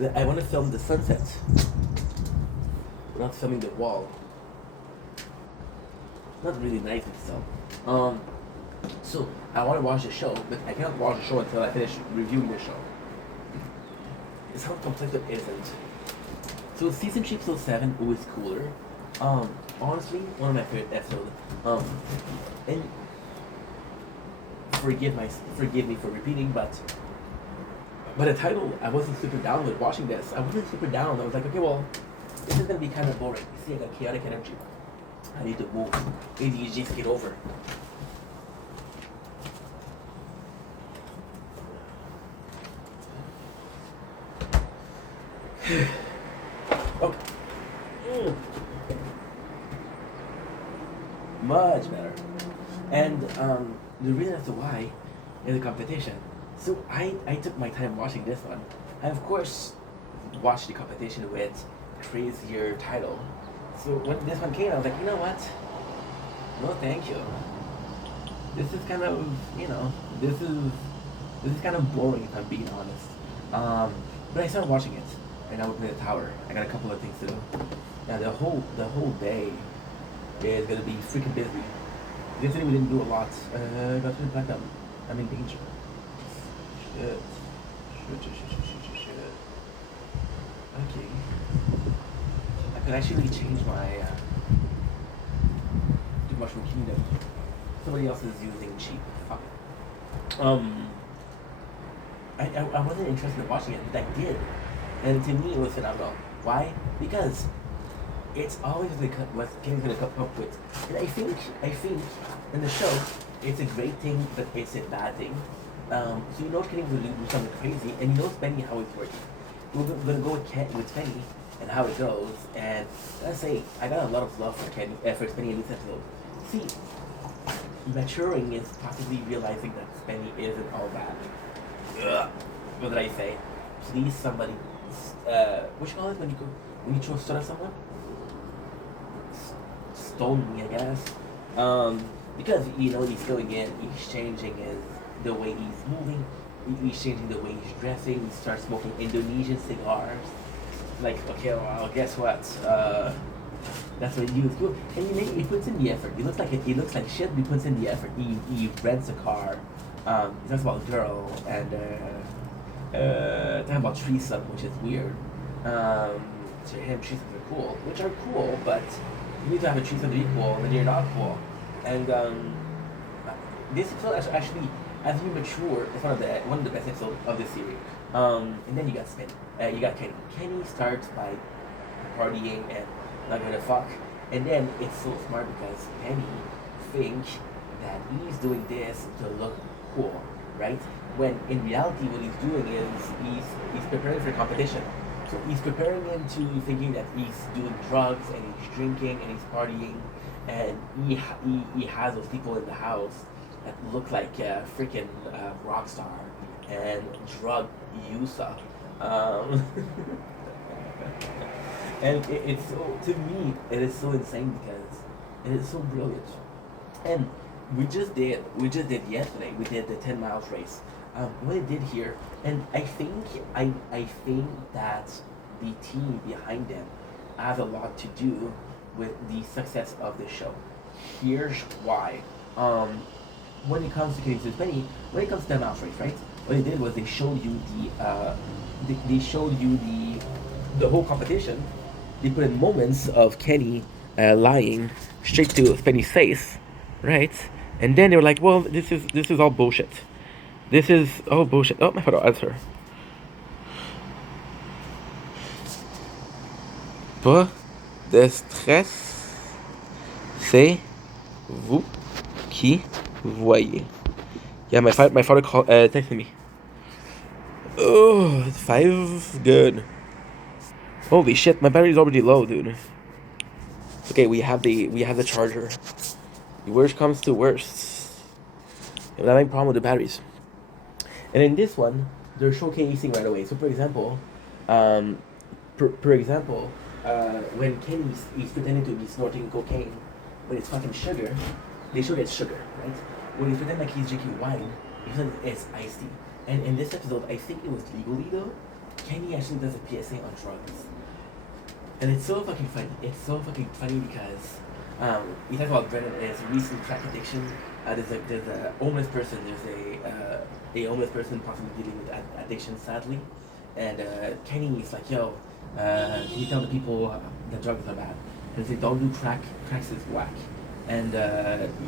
I want to film the sunset without filming the wall. Not really nice itself. So I want to watch the show, but I cannot watch the show until I finish reviewing the show. It's how complex it isn't. So season 3, episode 7 was cooler. Honestly, one of my favorite episodes. And forgive me for repeating, but the title, I wasn't super down with watching this. I wasn't super down. I was like, okay, well, this is gonna be kind of boring. You see, I got chaotic energy. I need to move. ADHD, get over. Okay. Much better. And the reason as to why is the competition. So I took my time watching this one. I of course watched the competition with crazier title. So when this one came, I was like, you know what? No, thank you. This is kind of, this is kind of boring if I'm being honest. But I started watching it, and I would play the tower. I got a couple of things to do. Now the whole day is gonna be freaking busy. Yesterday we didn't do a lot. Got to the black down. I'm in danger. Shit. Okay. I could actually change my to Mushroom Kingdom. Somebody else is using cheap. Fuck it. I wasn't interested in watching it, but I did. And to me it was phenomenal. Why? Because it's always what Kenny's gonna come up with. And I think in the show it's a great thing, but it's a bad thing. So you know Kenny's gonna do something crazy, and he knows Benny how it's working. We're gonna go with Benny and how it goes. And let's say I got a lot of love for Kenny, for Benny in this episode. See, maturing is possibly realizing that Benny isn't all bad. Ugh. What did I say? Please, somebody. What you call it when you throw stuff at someone? Stone me, I guess. Because he's going in, he's changing the way he's moving, he's changing the way he's dressing. He starts smoking Indonesian cigars. Like, okay, well, guess what? That's what he was doing, and he puts in the effort. He looks like shit, but he puts in the effort. He rents a car. He talks about a girl and talking about threesome, which is weird. To him, threesomes are cool, which are cool, but you need to have a threesome to be cool, and then you're not cool. And this episode actually, as you mature, it's one of the best episodes of this series. And then you got you got Kenny. Kenny starts by partying and not gonna fuck, and then it's so smart because Kenny thinks that he's doing this to look cool, right? When in reality, what he's doing is he's preparing for competition. So he's preparing into thinking that he's doing drugs and he's drinking and he's partying, and he has those people in the house that look like a freaking rock star and drug user. And it's so, to me, it is so insane because it is so brilliant. And we just did yesterday. We did the 10 miles race. What it did here, and I think that the team behind them has a lot to do with the success of the show. Here's why. When it comes to Kenny Versus Benny, when it comes to 10 miles race, right? What they did was they showed you the whole competition. They put in moments of Kenny lying straight to Benny's face, right? And then they were like, "Well, this is all bullshit. This is all bullshit." Oh, my photo answer. Pas de stress, c'est vous qui voyez. Yeah, my father texted me. Oh, 5, good. Holy shit, my battery's already low, dude. Okay, we have the charger. The worst comes to worst. I'm having a problem with the batteries. And in this one, they're showcasing right away. So for example, when Kenny's pretending to be snorting cocaine, when it's fucking sugar, they show that it's sugar, right? When he's pretending like he's drinking wine, he says it's iced tea. And in this episode, I think it was legally though, Kenny actually does a PSA on drugs. And it's so fucking funny. It's so fucking funny because we talk about Brennan and his recent crack addiction. There's a homeless person. There's a homeless person possibly dealing with addiction, sadly. And Kenny is like, yo, can you tell the people that drugs are bad? And they say, don't do crack. Crack is whack. And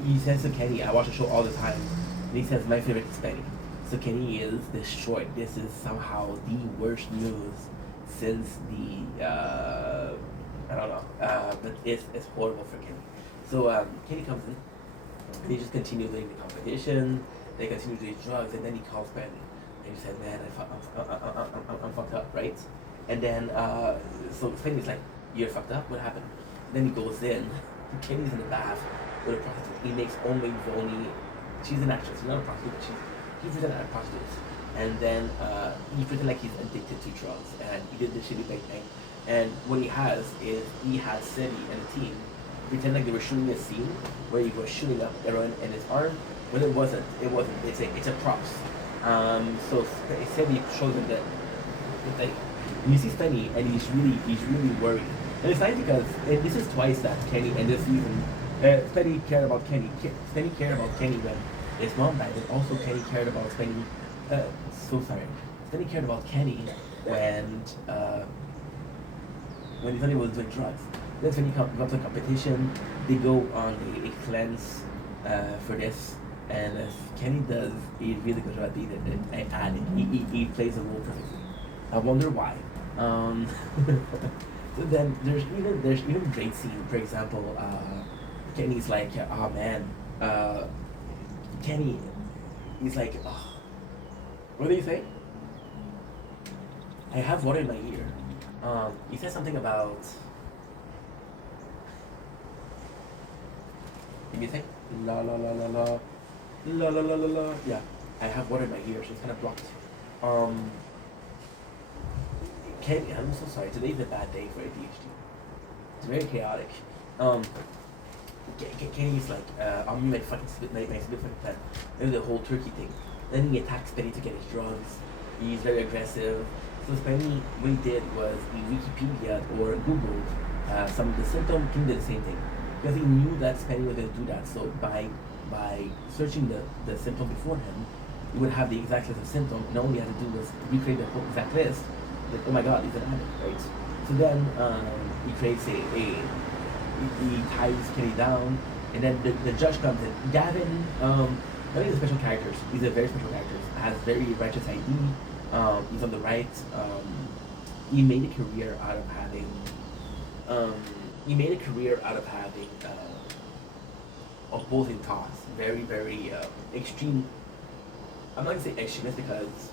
he says to Kenny, I watch the show all the time. And he says, my favorite is Benny. So Kenny is destroyed. This is somehow the worst news since the I don't know, but it's horrible for Kenny. So Kenny comes in, they just continue doing the competition, they continue doing drugs, and then he calls Benny, and he says, "Man, I'm fucked up, right?" And then so Benny's like, "You're fucked up. What happened?" Then he goes in. Kenny's in the bath with a prostitute. He makes only Voni. She's an actress, not a prostitute. He's pretending a prostitute. And then he pretended like he's addicted to drugs, and he did the shitty bang thing. And what he has is he had Sebi and the team pretend like they were shooting a scene where he was shooting up heroin in his arm, when it wasn't. It wasn't. It's a props. So Sebi shows him that thing. And you see Spenny, and he's really worried. And it's nice because this is twice that Kenny and this season, Spenny cared about Kenny. Spenny cared about Kenny when his mom died, and also Kenny cared about Spenny. Spenny cared about Kenny when Spenny was doing drugs. Then Spenny comes to a competition. They go on a cleanse for this, and Kenny does a really good job at being it. He plays the role perfectly. I wonder why. So then there's even great scene. For example, Kenny's like, oh man, Kenny, he's like, oh, what do you say? I have water in my ear. He said something about. Give me a sec. La la la la la, la la la la la. Yeah, I have water in my ear, so it's kind of blocked. Kenny, I'm so sorry. Today's a bad day for ADHD. It's very chaotic. Kenny's like, I'm gonna fucking spit my fucking plan. There's the whole turkey thing. Then he attacks Spenny to get his drugs. He's very aggressive. So Spenny, what he did was he Wikipedia or Googled some of the symptoms. Kenny did the same thing because he knew that Spenny was gonna do that. So by searching the symptom before him, he would have the exact list of symptoms, and all he had to do was recreate the whole exact list. Like, oh my god, he's an addict, right? So then he creates he ties Kenny down, and then the judge comes in. Gavin, one of the special characters, he's a very special character, has very righteous ID, he's on the right, he made a career out of having, opposing thoughts, very extreme. I'm not gonna say extremist because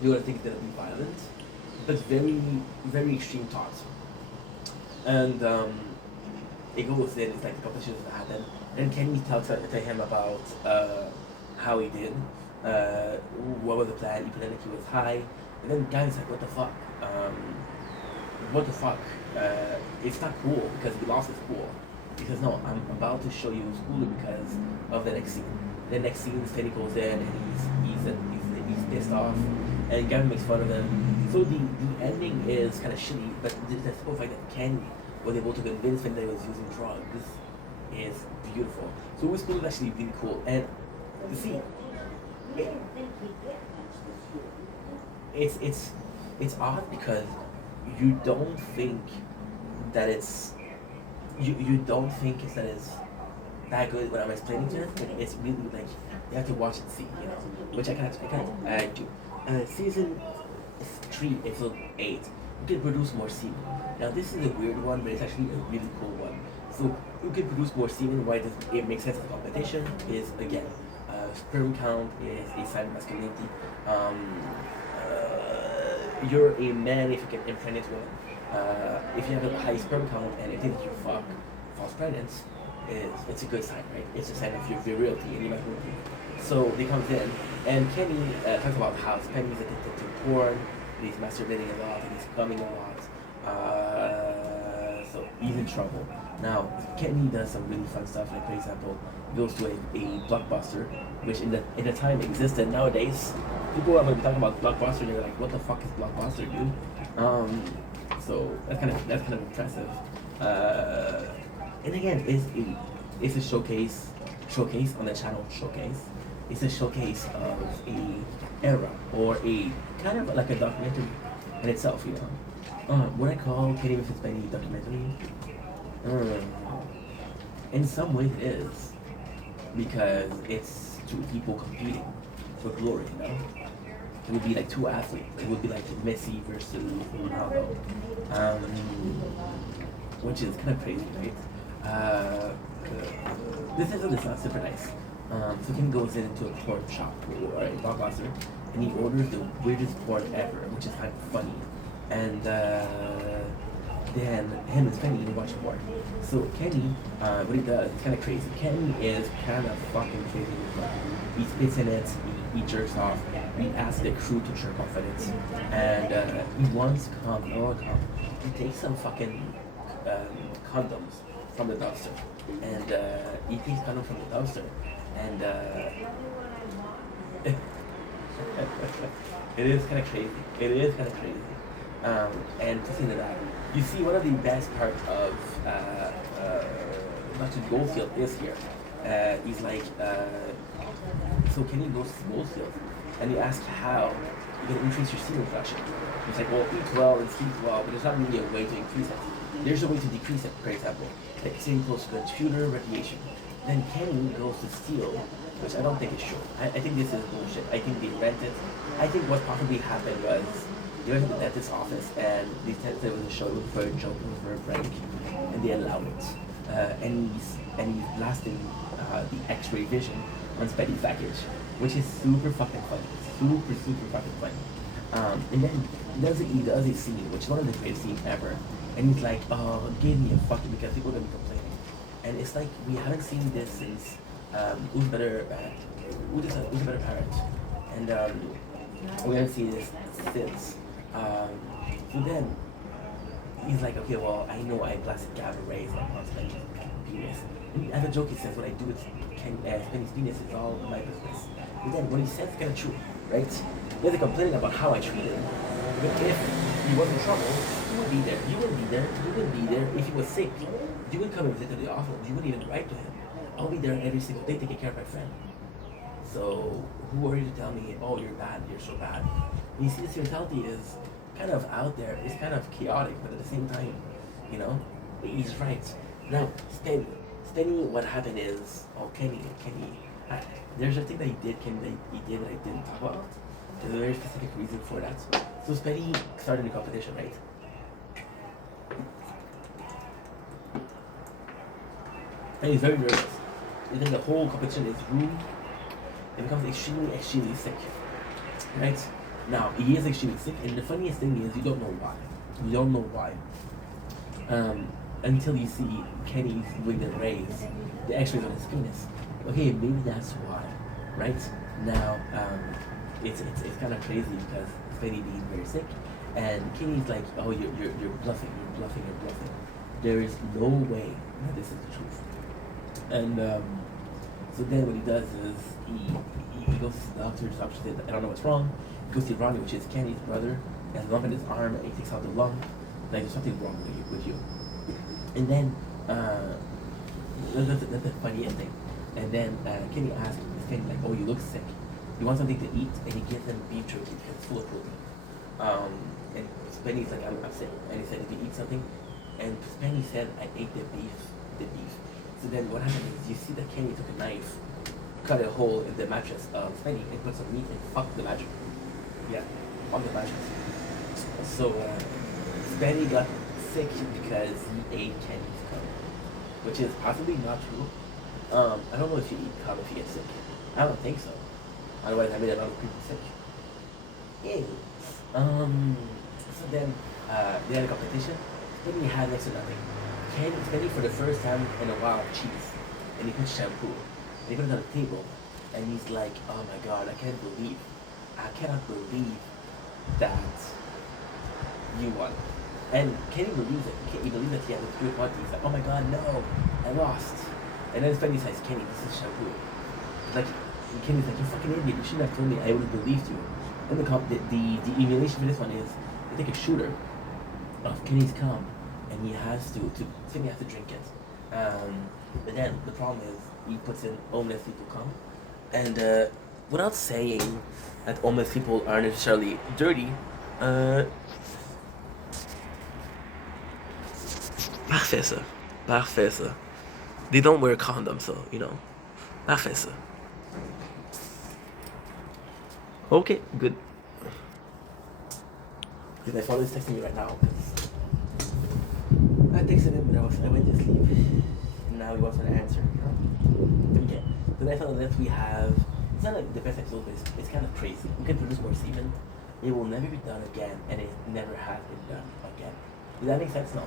you're gonna think it's gonna be violent, but very extreme thoughts. And it goes in, it's like the competition doesn't happen. And Kenny talks to him about how he did, what was the plan, he pretended like he was high. And then Gavin's like, what the fuck? It's not cool because he lost his cool. He says, no, I'm about to show you who's cooler because of the next scene. The next scene, Kenny goes in and he's pissed off, and Gavin makes fun of him. So the ending is kind of shitty, but the simple fact that Kenny was able to convince him that he was using drugs is beautiful. So who's cool is actually really cool. And you see, it's odd because you don't think that it's that good when I'm explaining to you, but it's really like you have to watch and see, which I can't do. Season 3, episode 8, you can produce more semen. Now this is a weird one, but it's actually a really cool one. So you can produce more semen. Why does it make sense as a competition? Is again, sperm count is a sign of masculinity. You're a man if you can impregnate women. If you have a high sperm count and if you fuck false pregnants, it's a good sign, right? It's a sign of your virility and your masculinity. So he comes in, and Kenny talks about how Spenny's addicted to porn, he's masturbating a lot, and he's coming a lot. So he's in trouble. Now, Kenny does some really fun stuff, like for example, goes to a blockbuster, which in the time existed. Nowadays, people are going to be talking about blockbuster, they're like, what the fuck is blockbuster, dude? So that's kind of impressive. And again, it's a showcase on the channel showcase. It's a showcase of a era or a kind of like a documentary in itself, you know. What I call Kenny vs. Benny documentary, in some ways it is, because it's two people competing for glory, you know. It would be like two athletes. It would be like Messi versus Ronaldo, which is kind of crazy, right? This is not super nice. So Kenny goes into a porn shop or a blockbuster, and he orders the weirdest porn ever, which is kind of funny. And then him and Kenny watch porn. So Kenny, what he does, it's kind of crazy. Kenny is kind of fucking crazy. He spits in it, he jerks off, he asks the crew to jerk off in it, and he wants cum, he takes some fucking condoms from the dumpster, and he takes condoms from the dumpster, and it is kind of crazy. It is kind of crazy. And to say that, you see, one of the best parts of Dr. Goldfield is here. He's like, so Kenny goes to Goldfield, and he asks how you can increase your semen production. He's like, well, eat well and sleep well, but there's not really a way to increase it. There's a way to decrease it, for example, like sitting close to computer radiation. Then Kenny goes to steal, which I don't think is true. I think this is bullshit. I think they rented. I think what possibly happened was they went to the dentist's office and they said there was a show for a joke, for a prank, and they allowed it. And he's blasting the X-ray vision on Spetty package, which is super fucking funny. Super fucking funny. And then he does a scene, which is one of the greatest scenes ever. And he's like, oh, give me a fucking, because people are gonna be complaining. And it's like, we haven't seen this since Who's Better Parent. And we haven't seen this since. So then, he's like, okay, well, I know I blasted gamma rays on Spenny's penis. And as a joke, he says, what I do with Spenny's penis is all my business. And then what he says is kind of true, right? They're complaining about how I treated him. But if he was in trouble, he would be there. You wouldn't be there. You wouldn't be there. If he was sick, you wouldn't come and visit the office. You wouldn't even write to him. I'll be there every single day taking care of my friend. So who are you to tell me, oh, you're bad, you're so bad? And you see, this mentality is kind of out there. It's kind of chaotic, but at the same time, you know, he's right. Now, Spenny, what happened is, oh, Kenny, there's a thing that he did that I didn't talk about. There's a very specific reason for that. So Spenny started a competition, right? And he's very nervous. And then the whole competition is ruined. It becomes extremely sick, right? Now, he is extremely sick, and the funniest thing is you don't know why. You don't know why. Until you see Kenny's doing the rays, the x-rays on his penis. Okay, maybe that's why, right? Now, it's kind of crazy because Spenny being very sick, and Kenny's like, oh, you're bluffing. There is no way that this is the truth. And so then what he does is he goes to the doctor says, I don't know what's wrong. He goes to Ronnie, which is Kenny's brother, and has a lump in his arm, and he takes out the lung. Like, there's something wrong with you. And then, that's the funniest thing. And then Kenny asks Spenny, like, oh, you look sick. You want something to eat? And he gives him beef jerky because it's full of protein. And Spenny's like, I'm sick. And he said, did you eat something? And Spenny said, I ate the beef. So then what happened is you see that Kenny took a knife, cut a hole in the mattress of Spenny, and put some meat and fucked the mattress. Yeah, on the mattress. So Spenny got sick because he ate Kenny's cum, which is possibly not true. I don't know if you eat cum if you get sick. I don't think so. Otherwise, I made a lot of people sick. Ew. So then they had a competition. Spenny had next to nothing. Spenny for the first time in a while cheese, and he put shampoo, and he put it on the table, and he's like, oh my god, I cannot believe that you won. And Kenny believes it. He believes that he has a good quality. He's like, oh my god, no, I lost. And then Spenny says, Kenny, this is shampoo. Like, Kenny's like, you fucking idiot, you shouldn't have told me, I would have believed you. And the emulation for this one is, they take a shooter of Kenny's cum, and he has to Spenny has to drink it. But then the problem is, he puts in homeless people cum, and without saying that homeless people aren't necessarily dirty, parfait ça. Parfait ça. They don't wear condoms, so, you know. Parfait ça. Okay, good. Because my father is texting me right now. I texted him, but I went to sleep. And now he wants an answer. Okay. The next on the list we have. It's not like the best episode, but it's kind of crazy. We can produce more semen. It will never be done again, and it never has been done again. Does that make sense? No.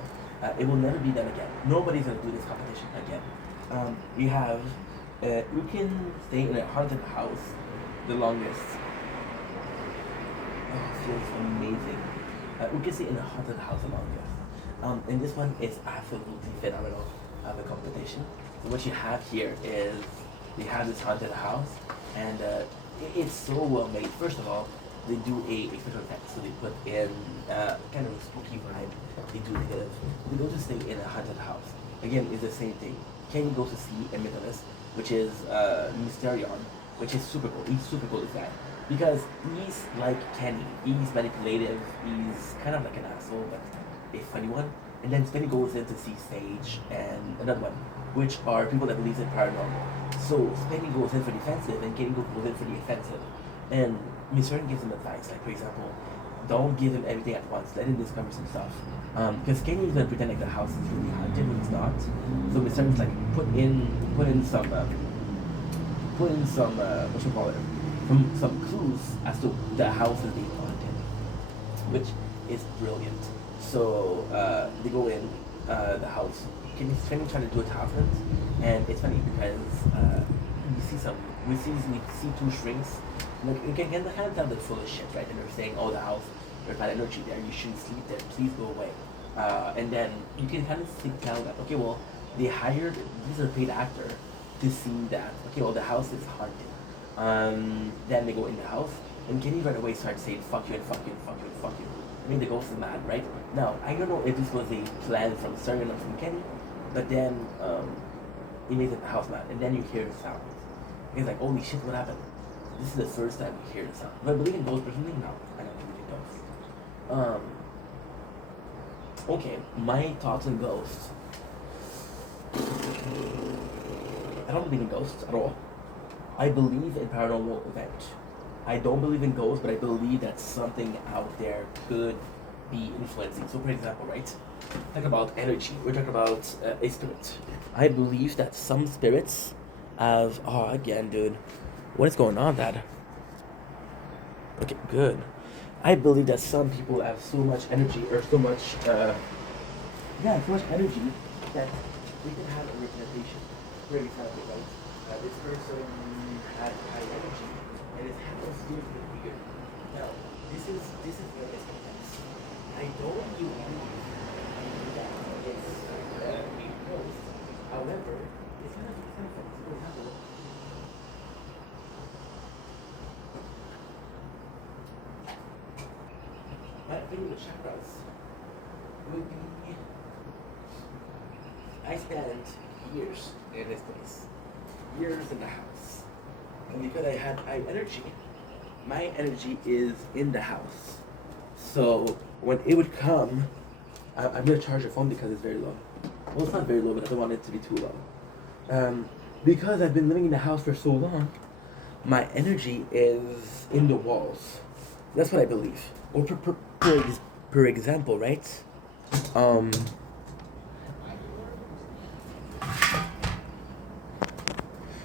It will never be done again. Nobody's gonna do this competition again. We have who can stay in a haunted house the longest. Oh, it feels amazing. Who can stay in a haunted house the longest? And this one is absolutely phenomenal of a competition. So what you have here is they have this haunted house, and it's so well made. First of all, they do a special effect, so they put in kind of a spooky vibe. They do negative. They go to stay in a haunted house. Again, it's the same thing. Kenny goes to see a mythologist, which is Mysterion, which is super cool. He's super cool, this guy. Because he's like Kenny. He's manipulative. He's kind of like an asshole, but a funny one. And then Spenny goes in to see Sage and another one, which are people that believe in paranormal. So Spenny goes in for the defensive, and Kenny goes in for the offensive. And Miss Fern gives him advice, like for example, don't give him everything at once. Let him discover some stuff. Because Kenny is gonna pretend like the house is really haunted when it's not. So Miss Fern's like put in some what you call it, some clues as to the house is being haunted, which is brilliant. So they go in the house. Kenny's trying to do a talent, and it's funny because we see two shrinks. Like you can kind of tell they're full of shit, right? And they're saying, "Oh, the house, there's bad energy there. You shouldn't sleep there. Please go away." And then you can kind of tell that, okay, well, they hired these are paid actor to see that, okay, well, the house is haunted. Then they go in the house, and Kenny right away starts saying, "Fuck you and fuck you and fuck you and fuck you." I mean, the ghost is mad, right? Now, I don't know if this was a plan from Sturgeon or from Kenny, but then he makes the house mad, and then you hear the sound. He's like, "Holy shit, what happened?" This is the first time we hear the sound. Do I believe in ghosts personally? No, I don't believe in ghosts. Okay, my thoughts on ghosts. I don't believe in ghosts at all. I believe in paranormal events. I don't believe in ghosts, but I believe that something out there could be influencing. So, for example, right? Talk about energy. We're talking about a spirit. I believe that some spirits have. Oh, again, dude. What is going on, Dad? Okay, good. I believe that some people have so much energy or so much, so much energy that they can have a representation. For example, right? This person had high energy, and it happens to be weird. Now, this is where it's complex. I don't believe that it's a ghost. However, it's kind of funny. For example. My opinion with chakras would be I spent years in this place, years in the house, and because I had high energy, my energy is in the house. So when it would come, I'm gonna charge your phone because it's very low. Well, it's not very low, but I don't want it to be too low. Because I've been living in the house for so long, my energy is in the walls. That's what I believe. Or per example, right?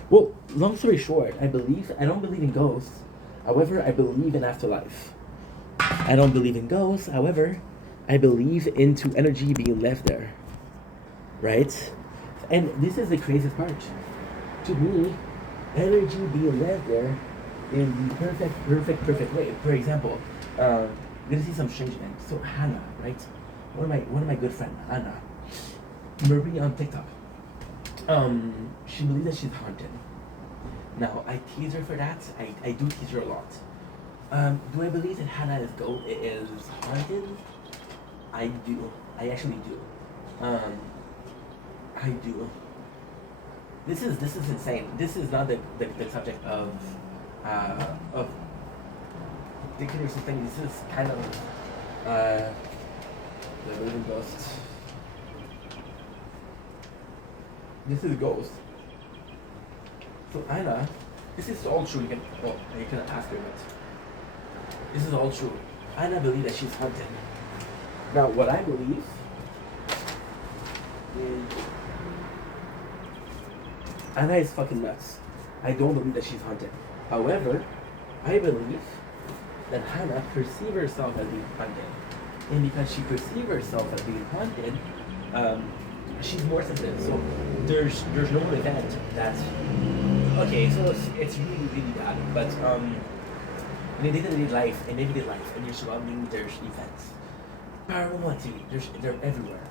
Well, long story short, I don't believe in ghosts. However, I believe in afterlife. I don't believe in ghosts. However, I believe into energy being left there. Right? And this is the craziest part. To me, energy being left there in the perfect way. For example, we're gonna see some strange things. So Hannah, right? one of my good friend Anna Marie on TikTok. She believes that she's haunted. Now I tease her for that. I do tease her a lot. Do I believe that Hannah is haunted? I do. I actually do. Um, I do. This is insane. This is not the subject of particular thing. This is kind of uh, the living ghost. This is a ghost. So Anna, this is all true. You can ask her, but this is all true. Anna believes that she's haunted. Now, what I believe is Anna is fucking nuts. I don't believe that she's haunted. However, I believe that Hannah perceives herself as being haunted. And because she perceives herself as being haunted, she's more sensitive. So there's no event that okay, so it's really, really bad. But in day-to-day life, in everyday life, in your surroundings, there's events. Paranormal activity, they're everywhere.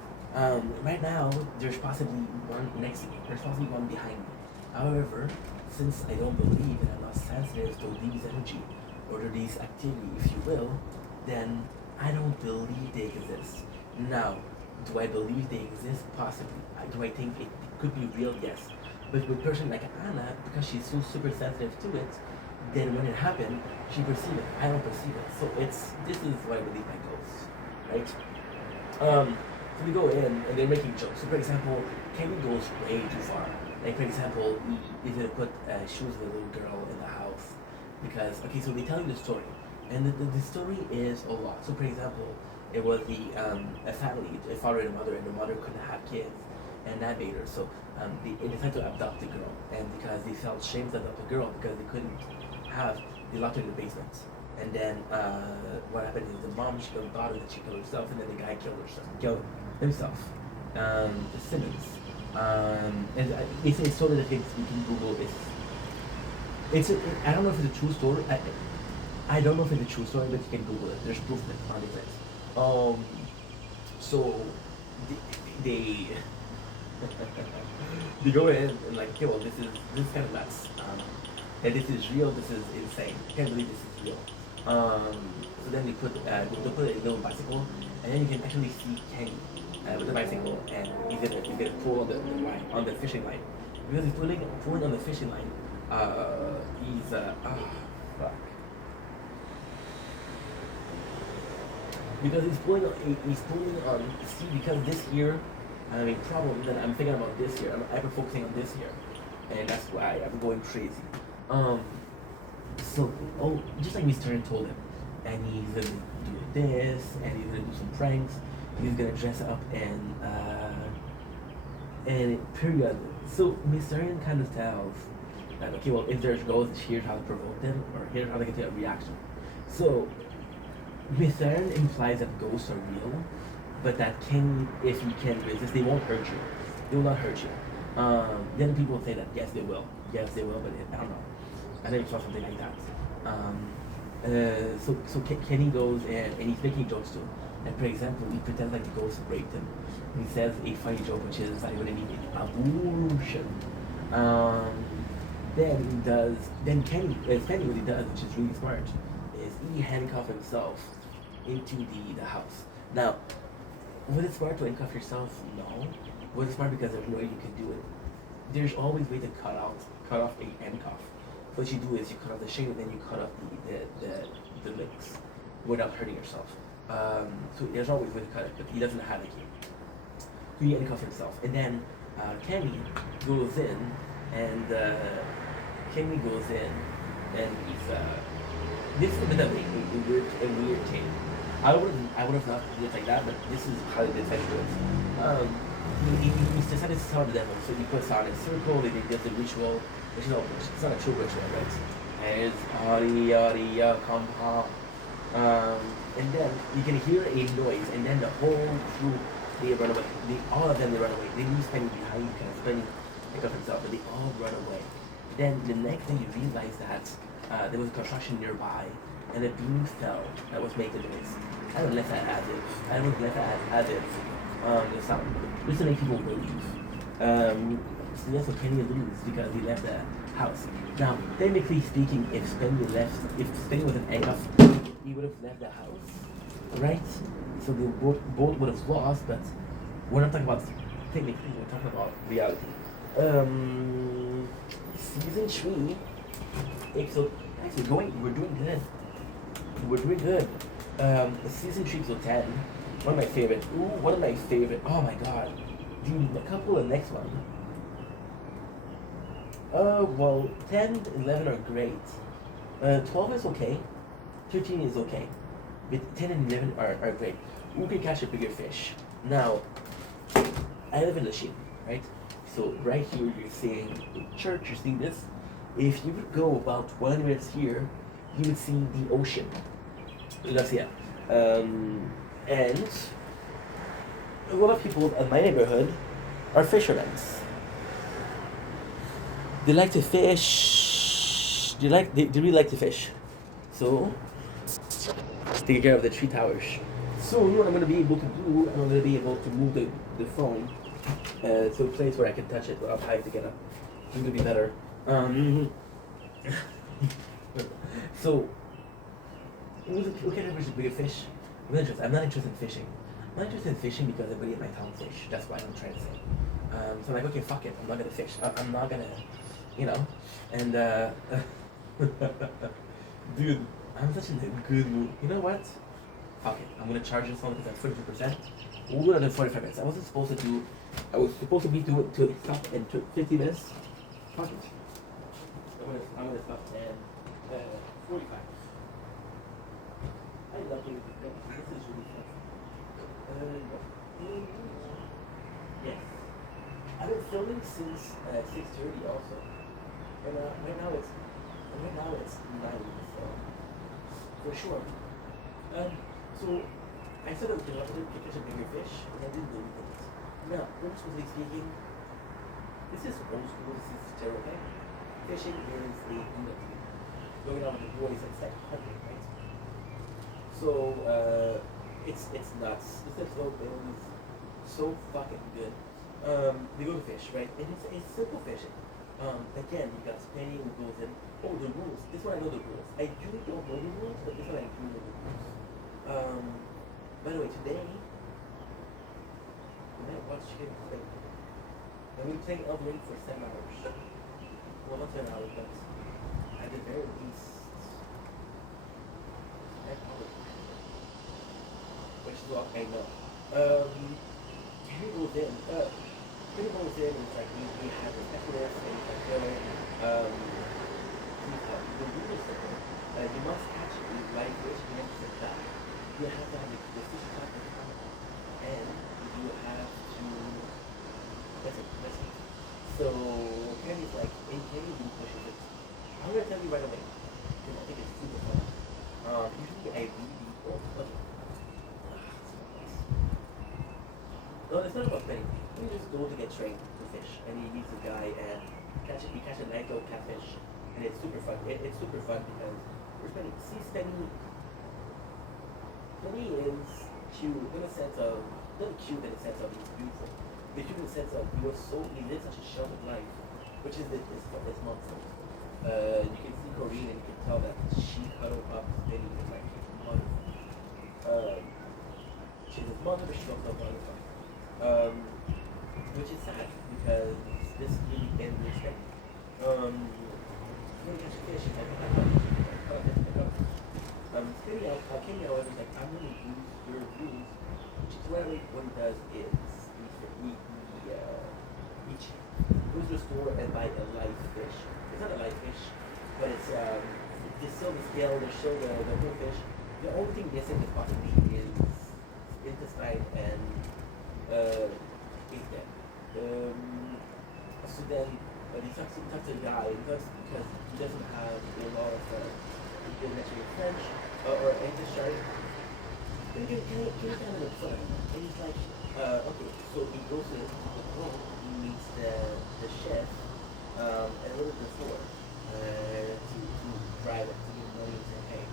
Right now, there's possibly one next to me. There's possibly one behind me. However, since I don't believe and I'm not sensitive to these energy or to these activity, if you will, then I don't believe they exist. Now, do I believe they exist? Possibly. Do I think it could be real? Yes. But with a person like Anna, because she's so super sensitive to it, then when it happened, she perceives it. I don't perceive it. So this is what I believe by ghosts, right? So we go in and they're making jokes. So for example, Kenny goes way too far. Like for example, he's gonna put shoes of a little girl in the house because okay, so they tell you the story, and the story is a lot. So for example, it was a family, a father and a mother, and the mother couldn't have kids, and that made her. So they decided to adopt the girl, and because they felt shame to adopt the girl because they couldn't have, they locked her in the basement. And then what happened is the mom she killed the daughter, and she killed herself, and then the guy killed himself. Simmons. And it's a story that you can Google. I don't know if it's a true story. I don't know if it's a true story, but you can Google it. There's proof on it. So they they go in and like, okay, well, this is kind of nuts. And this is real. This is insane. I can't believe this is real. So then they put a little bicycle, and then you can actually see Kenny with the bicycle, and he's gonna pull on the fishing line. Because he's pulling on the fishing line, he's fuck. Because he's pulling on see, because this year I'm having problem that I'm thinking about this year. I'm focusing on this year, and that's why I'm going crazy. So just like Mr. Turner told him, and he's gonna do this, and he's gonna do some pranks. He's gonna dress up and period. So Mr. Turner kind of tells that okay, well, if there's ghosts, here's how to provoke them, or here's how to get a reaction. So Mithern implies that ghosts are real, but that if you can resist, they won't hurt you. They will not hurt you. Then people say that yes, they will. Yes, they will, but I don't know. I never saw something like that. So Kenny goes and he's making jokes too. And for example, he pretends like the ghost raped him. He says a funny joke, which is that he would need abortion. Then Kenny what he does, which is really smart, is he handcuffs himself into the house. Now, was it smart to handcuff yourself? No. Was it smart because there's no way you can do it? There's always a way to cut off a handcuff. So what you do is you cut off the chain and then you cut off the links without hurting yourself. So there's always a way to cut it, but he doesn't have a key. So he handcuffs himself. And then Kenny goes in and he's this is a bit of a weird thing. I would have not did it like that, but this is how they decided to do it. He decided to tell the devil, so he puts on a circle, then he does the ritual, which is it's not a true ritual, right? And it's Ariya Kampa. And then you can hear a noise, and then the whole crew, they run away. All of them, they run away. They leave Penny behind because Penny pick up himself, but they all run away. Then the next thing you realize that there was a construction nearby, and the beam fell. That was made the noise. I would left that as is. I would left that as is. The sound. Just to make people leave. So that's what Kenny lose because he left the house. Now, technically speaking, if Spenny was an AF, he would have left the house, right? So the boat would have lost, but we're not talking about technically, we're talking about reality. Season 3, episode, actually we're doing good. We're doing good. Season 3, episode 10, one of my favorite. Oh my god. Dude, a couple of next one. Well, 10, 11 are great. 12 is okay. 13 is okay. But 10 and 11 are great. Who can catch a bigger fish? Now, I live in the ship, right? So right here you're seeing church, you're seeing this. If you would go about 100 minutes here, you would see the ocean. That's yeah. And a lot of people in my neighborhood are fishermen. They like to fish. They really like to fish. So take care of the tree towers. Soon what I'm gonna be able to do, I'm gonna be able to move the phone to a place where I can touch it without having to get up. It's gonna be better. So look at a bigger fish. I'm not interested in fishing. I'm not interested in fishing because everybody in my town fish. That's why I'm trying to say. So I'm like, okay, fuck it. I'm not gonna fish. I'm not gonna, you know. And dude, I'm such in a good mood. You know what? Fuck it. I'm gonna charge this phone because I'm 42%. We're gonna do 45 minutes. I was supposed to be to stop in 50 minutes. Fuck it. I'm gonna stop at 45. I love doing this. This is really fun. Yes. I've been filming since 6:30 also. And right now it's 9, so for sure. So I said I was gonna catch a bigger fish, and I didn't do anything. Now, personally speaking, this is old school, this is stereotype. Fishing is a unity. Going out with the boys and like hunting, right? So it's nuts. This episode is so fucking good. They go to fish, right? And it's simple fishing. Again, you got Spenny who goes in. Oh, the rules. This one I know the rules. I usually don't know the rules, but this one I do know the rules. By the way, today we might watch him play. I've been playing Elden Ring for 7 hours. Well, not 10 hours, but at the very least, which is what I know. Henry goes in. It's like we have this F&S and it's like, the rule is simple. You must catch it with live fish and never set that. You have to have the fish trap in the camera. And you have to. That's it. So Kenny's like, Kenny really pushes it. I'm gonna tell you right away. Because I think it's super fun. Usually I really okay. No, it's not about betting. We just go to get trained to fish, and he meets a guy and we catch a night-old catfish, and it's super fun. It's super fun because we're spending. See, Spenny is cute in a sense of not cute in a sense of he's beautiful, but cute in the sense of he lives such a sheltered life, which is this month. You can see Corinne and you can tell that she cuddled up Spenny in like his mother. She's his mother, but she's also a mother. Which is sad because this really can be respected. When you catch a fish, it's like, Kenny, however, is like, I'm going to use your rules, which is what he does is he goes to the store and buy a live fish. It's not a live fish, but there's still the scale, there's still the whole fish. The only thing missing is possibly is intestine and eat them. So then he talks to the guy because he doesn't have a lot of actually French or English, sorry. Can you kind of fun? And he's like, okay, so he goes to the home, he meets the chef a little before to bribe him, to give him money and say, hey,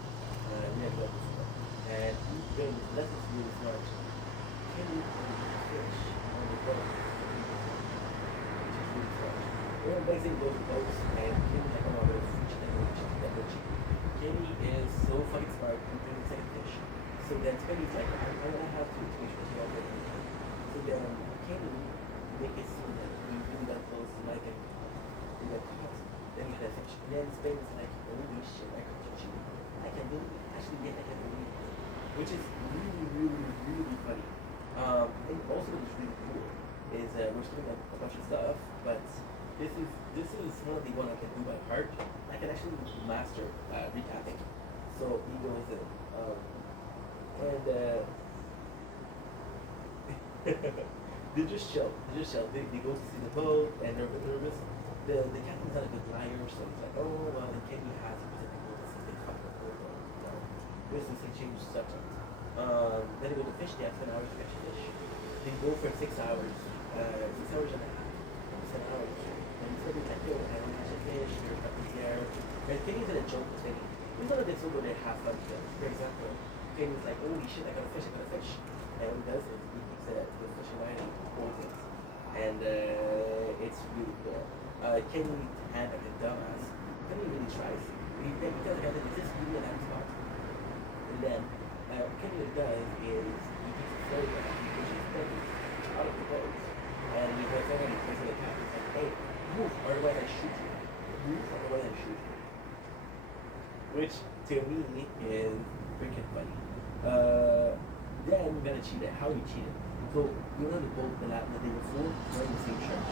Wednesday we go to boats and Kenny like, oh, there's chicken and chicken and chicken. Kenny is so fucking smart. He brings the second fish. So then Kenny's like, I'm gonna have to make sure you all get it. So then Kenny make it so that we really got close to Mike and we got caught. Then we had a fish. And then Spain's like, holy shit, I can catch you. I can do it. Actually, yeah, I can do it. Which is really, really, really funny. And also what's really cool is we're still doing a bunch of stuff, but this is one of the one I can do by heart. I can actually master recapping. So he goes in, and they just chill. They just chill. They go to see the boat, and they're a bit nervous. The captain's not a good liar, so he's like, oh well, the Kenny has a specific goal to see they fuck up the boat. Basically, they change the subject. Then they go to fish. They have 10 hours to catch a fish. They go for 6 hours, 6 hours and a half, 10 hours. And so they like, yo, I don't catch a fish. There's nothing there. And Kenny's in a joke with Kenny. It's not a bit so good they have fun together. For example, Kenny's like, holy shit, I got a fish, I got a fish. And when he does it, he keeps the fishing line and he holds it. And it's really cool. Kenny had like a dumbass. Kenny really tries. He tells the guy that is this really an empty spot? And then Kenny what he does is he keeps a photograph, he pushes Kenny out of the boat. And he goes over and he plays with the captain. He's like, hey, move, otherwise I shoot you. Move, otherwise I shoot you. Which to me is freaking funny. Then we're gonna cheat it. How we cheat it? So you know the boat the day before, wearing the same shirt.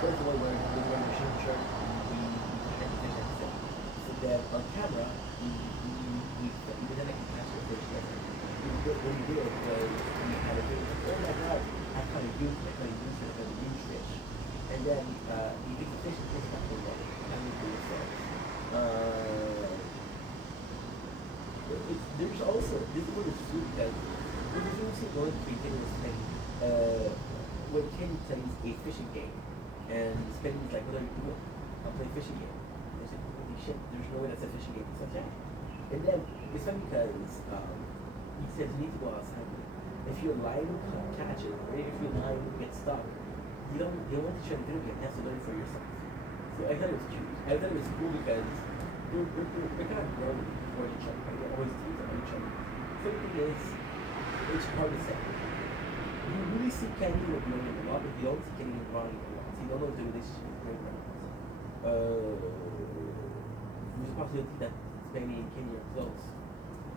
First of all, we're wearing the same shirt. We had the fish at the same. So then on camera, we then I can catch the fish better. What we did was we had a bit of, oh my god, I caught a huge fish. And then you take the fish and push it back in the water. And we do it so. There's also, this is what it's true because there's a scene going to be getting Spenny. When Ken plays a fishing game, and Spenny's like, what are you doing? I'm playing a fishing game. And he's like, holy shit, there's no way that's a fishing game. He's like, yeah. And then it's funny because he says you need to go outside. If your line catches, or if your line gets stuck, you don't want to try to do it again. You have to learn for yourself. So I thought it was cute. I thought it was cool because we're kind of growing for each other. We're always teams on each other. So the thing is, it's hard to say. You really see Kenny doing it a lot, but you don't see Kenny running a lot. So you don't know if the relationship is great or not. There's a possibility that Spenny and Kenny are close.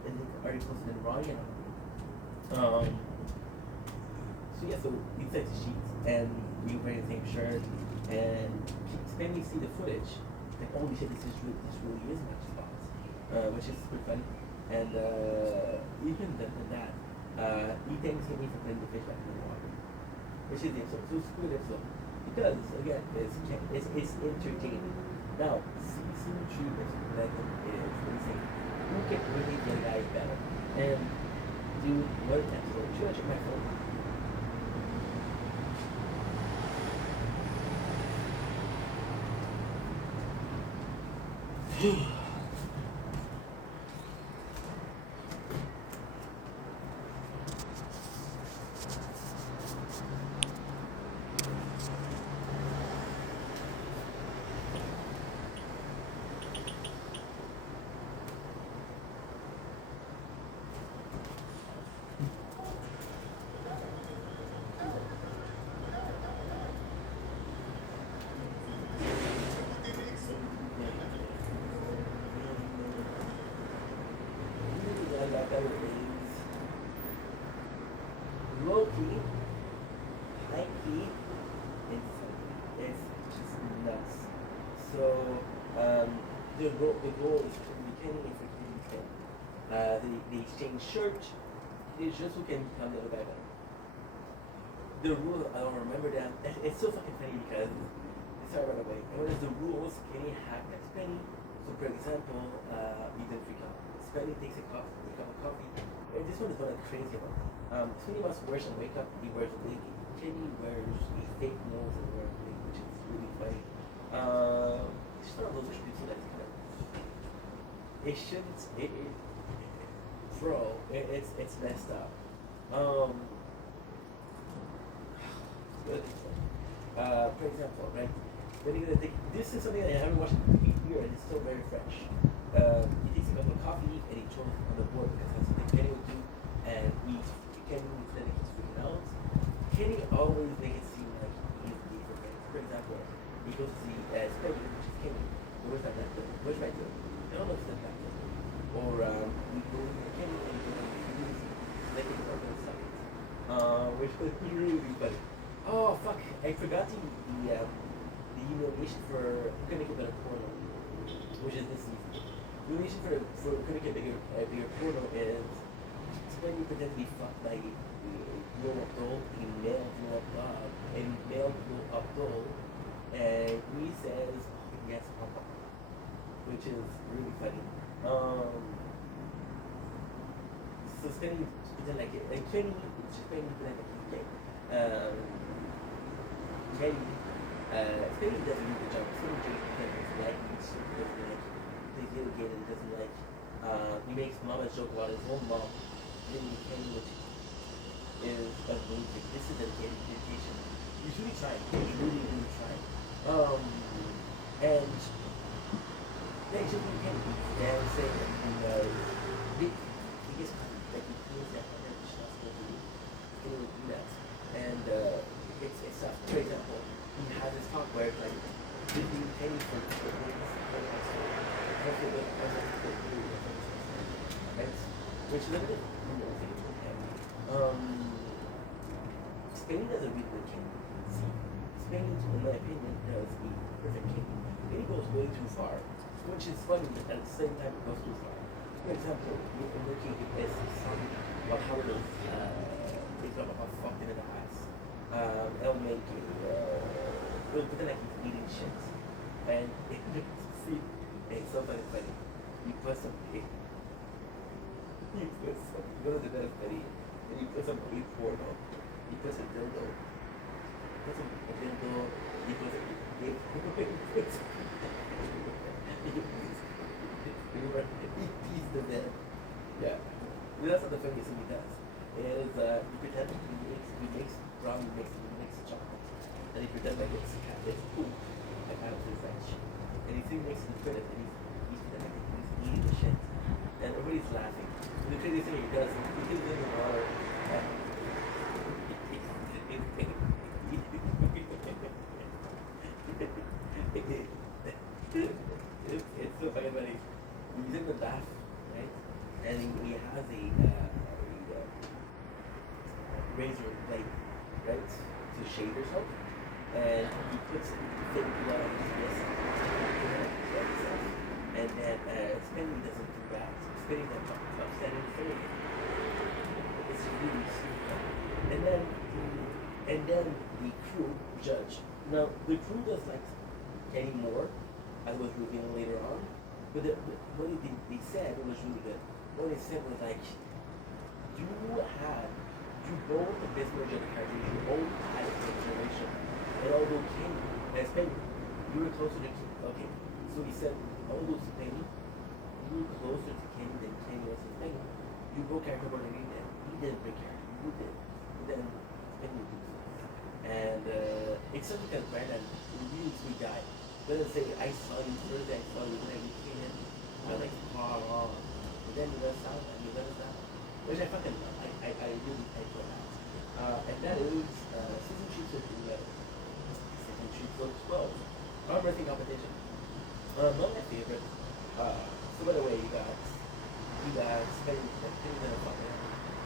And are you closer than Ronnie and so yeah, so he said to sheets and we were wearing the same shirt and Spenny see the footage like holy shit this really is my spot. Which is super funny. And even than that, he thanks me for putting the fish back in the water. Which is the episode. So it's a good episode. Because again, it's entertaining. Now, season 2 is insane. Who can really get guys better? And dude, what an episode. Should I check my phone? Low-key, high-key, it's just nuts. So, the goal is to be Kenny and for Kenny to Ken. They exchange shirt. It's just who can become the other guy better. The rule, I don't remember that. It's so fucking funny because, sorry by the way, and what is the rules? Kenny hack next Penny. So for example, he did free coffee. Spenny takes a cup of coffee. And this one is not crazy about. Spenny must wear some makeup. He wears a wig. Kenny wears a fake nose and wears a wig, which is really funny. It's just one of those which people that's kind of. It shouldn't. Bro, it's messed up. For example, right? Then you're gonna take. This is something that I haven't watched in here, and it's still very fresh. He takes a cup of coffee and he throws it on the board because that's what Kenny would do. And Kenny then he keeps freaking out. Kenny always make it seem like he's the for Kenny. For example, he goes to see Spaghetti, which is Kenny. Where's that laptop? Where's my laptop? I don't know if it's that laptop. Or we go to Kenny and we go to the music. They can start on the side. Which was really funny. Oh fuck! I forgot the humiliation for Couldn't Make a Better Porno, which is this season. The humiliation for Couldn't Make a Bigger Porno is when you pretend to be fucked by Noah Abdul, he nailed Noah Abdul, and he nailed Noah Abdul, and he says yes, Papa, which is really funny. So Spenny pretend like it, and Kenny, Spenny pretend like he's gay. Kenny, Spenny does a really good job. Spenny doesn't like it, doesn't like he's really gay and doesn't like. He makes Mama joke about his own mom. Then Kenny, which is amazing. This is a dedication. He's really trying. He's really, really trying. And then he's just really Kenny and saying that he gets like he feels that energy she's not supposed to do. Kenny would do that. And it's tough. For example, he has this talk where it's like Disney Kenny for which is a bit Spain does a really good Kenny. See, Spain, in my opinion, does a perfect Kenny. Kenny goes way too far, which is funny, but at the same time it goes too far. For example, you're looking at this song about how they talk about fucked in the ass. It'll make you, it'll pretend like he's eating shit. And see, it's so funny. You put some, go to the bed buddy, and you put some big porno. He puts a dildo. He puts a dildo. He puts a big. He pees the bed. Yeah. That's what the funniest thing he does. Is he pretends he makes brown, he makes chocolate, and he pretends like it's poop, like out of his ranch. And he's sitting next to the toilet, and he's pretending like he's eating the shit, and everybody's laughing. And the crazy thing he does, he gets in the water. It's so funny, but he's in the bath, right? And he has a razor blade, right, to shave yourself, and he puts fake blood on his wrist, and then Spenny doesn't do that. Spenny doesn't upset him. It's really stupid. And then the crew judge. Now the crew does like Kenny more, as was revealed later on. But what they said was really good. What they said was like, you both the best version of characters, you both had a good generation. And although Kenny, Spenny, you were closer to Kenny. Okay, so he said, although Spenny, you were closer to Kenny than Kenny was to Spenny. You broke character more than he did. He didn't break character. You did. But then Spenny did. And it's such a good Brandon, a really sweet guy. Doesn't say, I saw you Thursday, I saw you when you came in. I like to call on. But then you let us out and you let us out. Which I fucking love. I really enjoy that. And that is season 3 to 11. Season 3 to 12. Arm wrestling competition. Not my favorite. So by the way, you got Spenny and a fucker.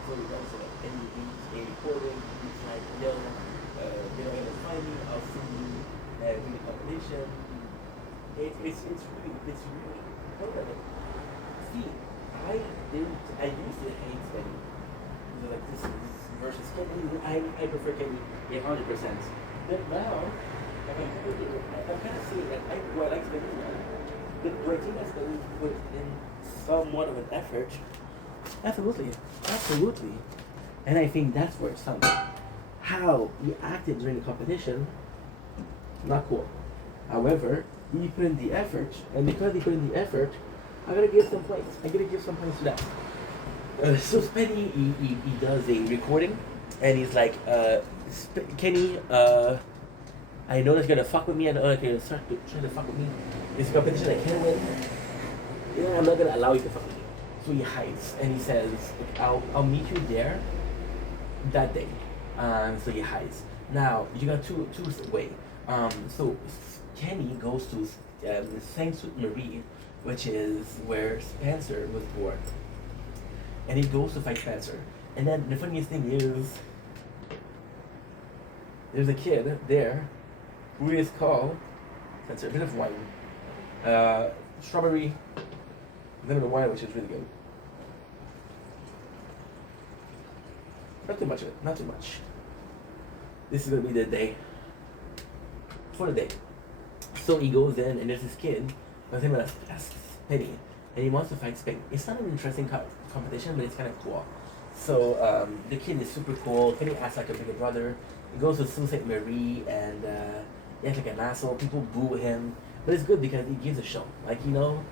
So you guys are like, any a recording, he's like, yo, you're not gonna find me, I'll see you at the competition. It's really cool. See, I used to hate Spenny. Like this versus Kenny, I prefer Kenny 100%. But now, I'm kind of seeing that I like Spenny now. But do I think that Spenny put in somewhat of an effort? Absolutely. And I think that's where it's something. How he acted during the competition, not cool. However, he put in the effort, and because he put in the effort, I gotta give some points. To that. So Spenny, he does a recording, and he's like, Kenny, I I know that you're gonna fuck with me. I know that you're gonna start to try to fuck with me. This is a competition I can't win. You know, I'm not gonna allow you to fuck with me. So he hides and he says, I'll meet you there that day. So he hides. Now you got two way. So Kenny goes to Saint Sainte Marie, which is where Spencer was born, and he goes to fight Spencer. And then the funniest thing is, there's a kid there who is called Spencer. A bit of wine, strawberry lemon wine, which is really good. Not too much of it. Not too much. This is gonna be the day. For the day. So he goes in and there's this kid, his name is Penny, and he wants to fight Penny. It's not an interesting competition, but it's kind of cool. So the kid is super cool. Penny acts like a bigger brother. He goes to Sault Ste. Marie and he acts like an asshole. People boo him, but it's good because he gives a show. Like, you know,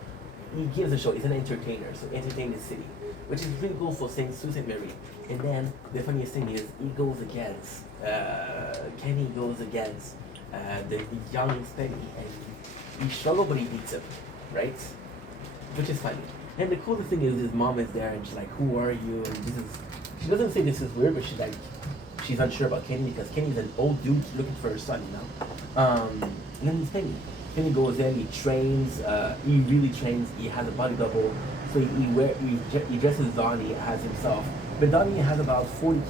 he gives a show. He's an entertainer, so entertain the city, which is really cool for Sault Ste. Marie. And then the funniest thing is he goes against Kenny goes against the young Penny, and he struggles, but he beats him, right? Which is funny. And the coolest thing is his mom is there, and she's like, "Who are you?" And this is, she doesn't say this is weird, but she's like, she's unsure about Kenny because Kenny's an old dude looking for her son, you know. And then it's Penny. Penny goes in, he trains, he really trains. He has a body double, so he dresses Donnie as himself. But Donnie has about 40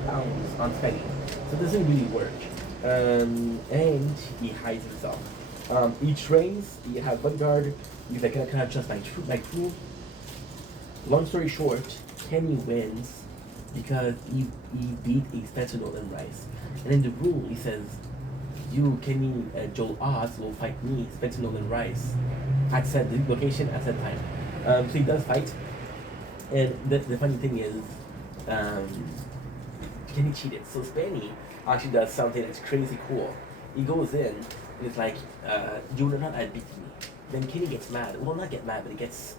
pounds on Penny, so it doesn't really work. And he hides himself. He trains. He has bodyguard. He's like, kind of just my crew. Long story short, Kenny wins because he beat a Spencer Nolan Rice. And in the rule, he says, you, Kenny, Joel Oz will fight me, Spencer Nolan Rice, at said location at said time. So he does fight. And the funny thing is, Kenny cheated. So Spenny actually does something that's crazy cool. He goes in and it's like, you will not beat me. Then Kenny gets mad. Well, not get mad, but he gets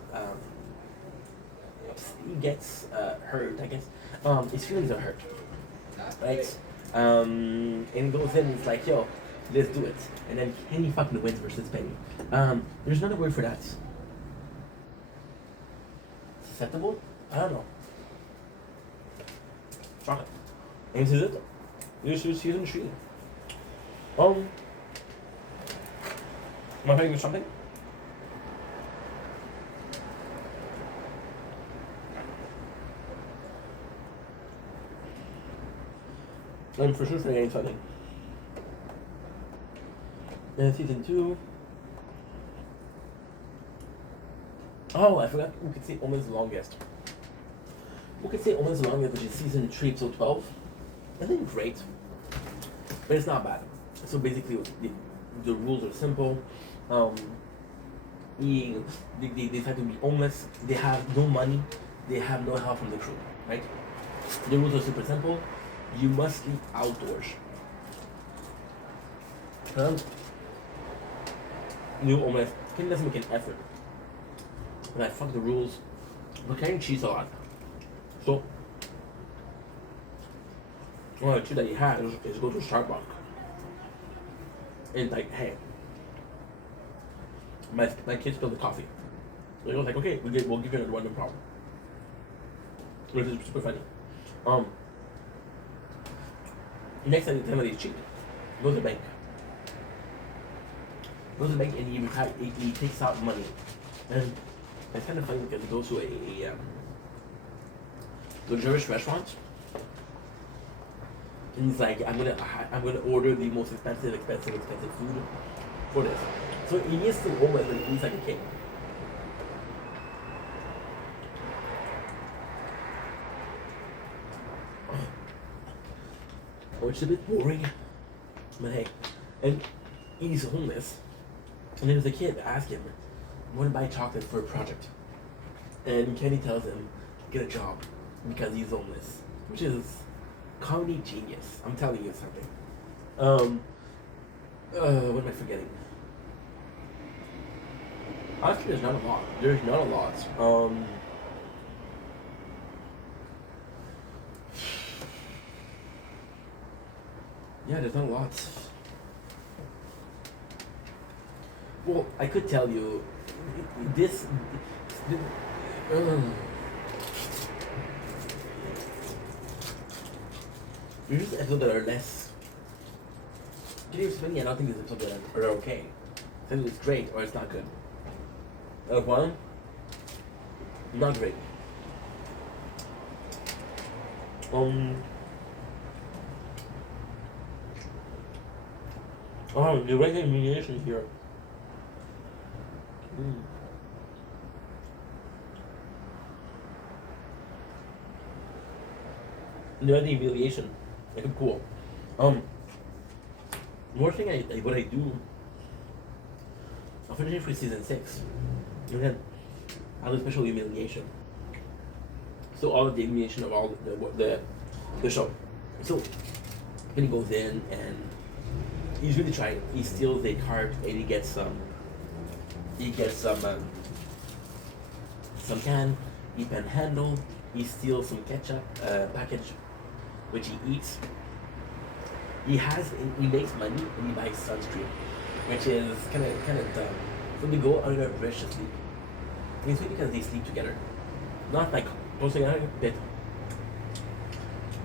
hurt, I guess. His feelings are hurt, right? And he goes in and it's like, yo, let's do it. And then Kenny fucking wins versus Penny. There's another word for that. Susceptible? I don't know. Chocolate. And this is it. This is season 3. Am I playing with something? I'm for sure forgetting something. And season 2. Oh, I forgot. We could say Almost Longest. We could say Almost Longest, which is season 3, episode 12. I think great, but it's not bad. So basically, the rules are simple. They decide to be homeless. They have no money. They have no help from the crew. Right? The rules are super simple. You must sleep outdoors. New homeless. Kenny doesn't make an effort. And I fuck the rules. But Kenny cheats a lot. So one of the two that he has is go to Starbucks and like, hey, my kid spilled the coffee. So he was like, okay, we'll give you another one, no problem. Which is super funny. Next time he's cheap, goes to the bank. Goes to the bank and he takes out money. And it's kind of funny because he goes to a luxurious restaurant. And he's like, I'm gonna order the most expensive food for this. So he is still homeless, but he eats like a king. Which is a bit boring, but hey, and he's homeless. And there's a kid that asks him, "I want to buy chocolate for a project," and Kenny tells him, "Get a job," because he's homeless, which is comedy genius. I'm telling you something. What am I forgetting? Honestly, there's not a lot. There's not a lot. Yeah, there's not a lot. Well, I could tell you this. Um, there's just episodes that are less. Getting Spinning, I don't think there's episodes that are okay. Either it's great or it's not good. One, not great. Oh, the recommendation here. The humiliation. Like, I'm cool. More thing what I do. I'll finish it for season 6. And then I'll do special humiliation. So all of the humiliation of all the show. So then he goes in and he's really trying. He steals a cart and he gets some can. He panhandle. He steals some ketchup package, which he eats. He makes money and he buys sunscreen, which is kind of dumb. So they go under a bridge to sleep. It's because they sleep together, not like close together, but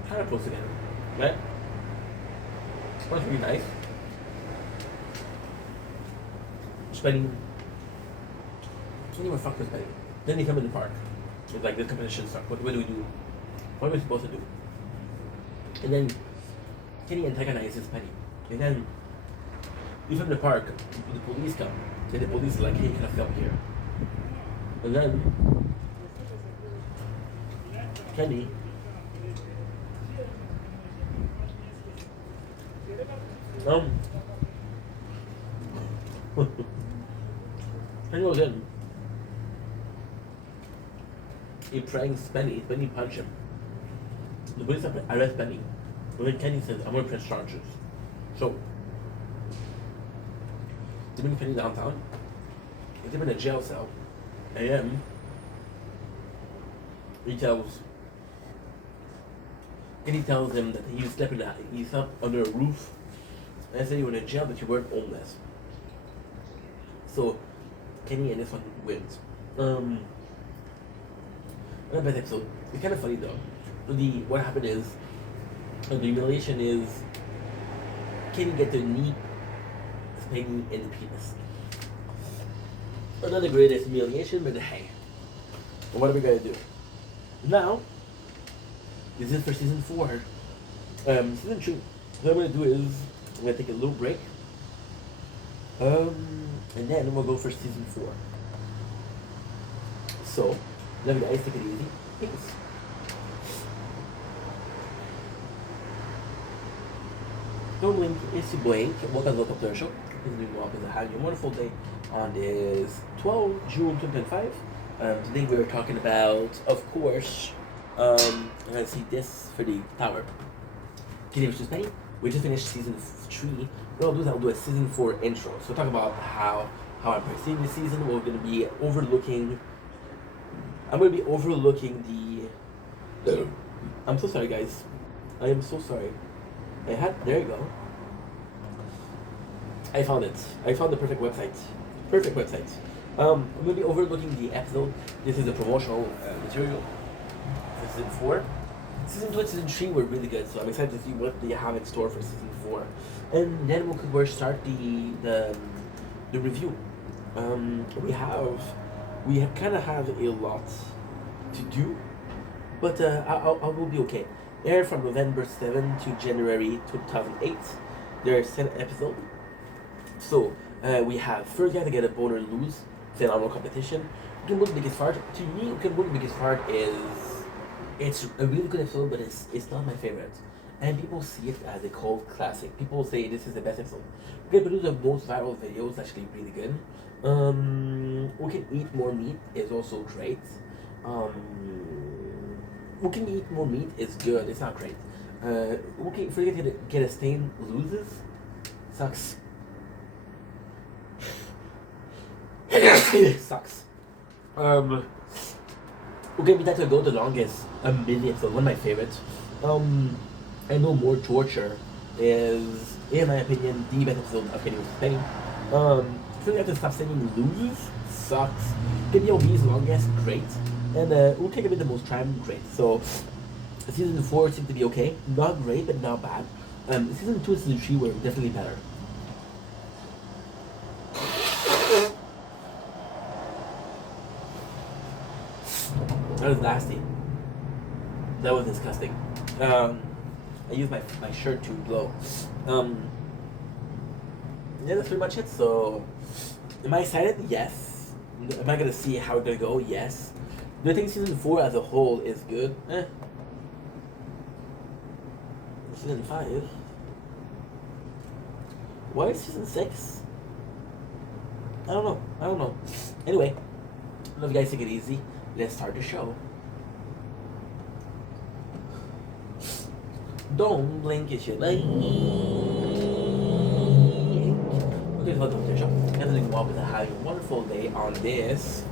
kind of close together, right? That's really nice. Spending. Anyway, fuck with spending. Then they come in the park. It's like this competition starts. What do we do? What are we supposed to do? And then Kenny antagonizes Penny. And then you from the park, the police come. And the police is like, hey, you can come here. And then Kenny Penny goes in. He pranks Penny. Penny punch him. The police arrest Penny. But then Kenny says, I'm going to press charges. So, they bring Penny downtown. They put him in a jail cell. And then he tells him that he slept under a roof. And said you were in jail, but you weren't homeless. So, Kenny and this one wins. Not bad episode. It's kind of funny though. What happened is, the humiliation is Kenny get the knee Penny in the penis. Another greatest humiliation, but hey, what are we gonna do? Now, this is for season 4. Season 3. What I'm gonna do is I'm gonna take a little break. And then we'll go for season 4. So, love you guys, take it easy. Peace. Don't blink, it's your Blake. Welcome to the show. This is New York and having a wonderful day on this 12 June 2025. Today we are talking about, of course, let's see this for the tower. Kenny vs. Penny. We just finished season 3. What I'll do is I'll do a season 4 intro. So talk about how I'm perceiving the season. We're going to be overlooking. I'm going to be overlooking the. I'm so sorry, guys. I am so sorry. There you go. I found it. I found the perfect website. Perfect website. I'm going to be overlooking the episode. This is the promotional material for season 4. Season 2 and season 3 were really good, so I'm excited to see what they have in store for season 4. And then we'll start the review. We kind of have a lot to do, but I will be okay. Aired from November 7 to January 2008. There are 10 episodes. So we have first guy to get a boner lose, phenomenal competition. Who can win the biggest fart? To me, who can win the biggest fart is it's a really good episode, but it's not my favorite. And people see it as a cult classic. People say this is the best episode. We can produce the most viral videos, actually really good. We Can Eat More Meat is also great. We Can Eat More Meat is good, it's not great. Forget to Get a Stain loses. Sucks. It sucks. Okay, we like to go the longest, a minute, so one of my favorites. I know More Torture is, in my opinion, the best episode of Kenny vs. Penny. So you have to stop sending loses, sucks. Get the OB's longest, great. And we'll take a bit the most time, great. So season 4 seemed to be okay. Not great, but not bad. Season 2 and season 3 were definitely better. That was nasty. That was disgusting. I used my shirt to blow. Yeah, that's pretty much it. So, am I excited? Yes. Am I gonna see how it's gonna go? Yes. Do I think season 4 as a whole is good? Season 5? Why is season 6? I don't know. Anyway, I love you guys, take it easy. Let's start the show. Don't blink, it should blink. Okay, welcome to the show. Anthony Walker, having a wonderful day on this,